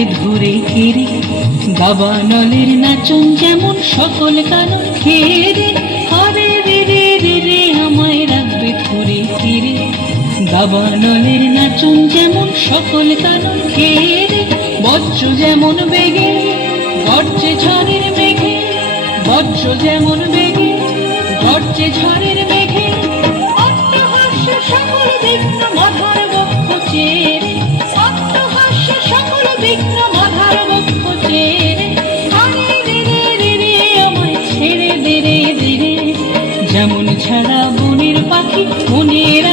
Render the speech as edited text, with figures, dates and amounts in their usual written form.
রাখবে ধরে ঘিরে, দাবানলের নাচন যেমন সকল কানন ঘিরে। হরে রে রে রে রে আমায় রাখবে ধরে ঘিরে, দাবানলের নাচন যেমন সকল কানন ঘিরে। বজ্র যেমন বেগে গর্জে ঝড়ের মেঘে, বজ্র যেমন বেগে গর্জে ঝড়ের মেঘে। অট্টহাস্য সকল বিঘ্ন মাথার বক্ষ চেরে, অট্টহাস্য সকল বিঘ্ন মাথার বক্ষ চেরে। আরে রে রে রে রে আমায় ছেড়ে দে রে দে রে, যেমন ছাড়া বনের পাখি মনের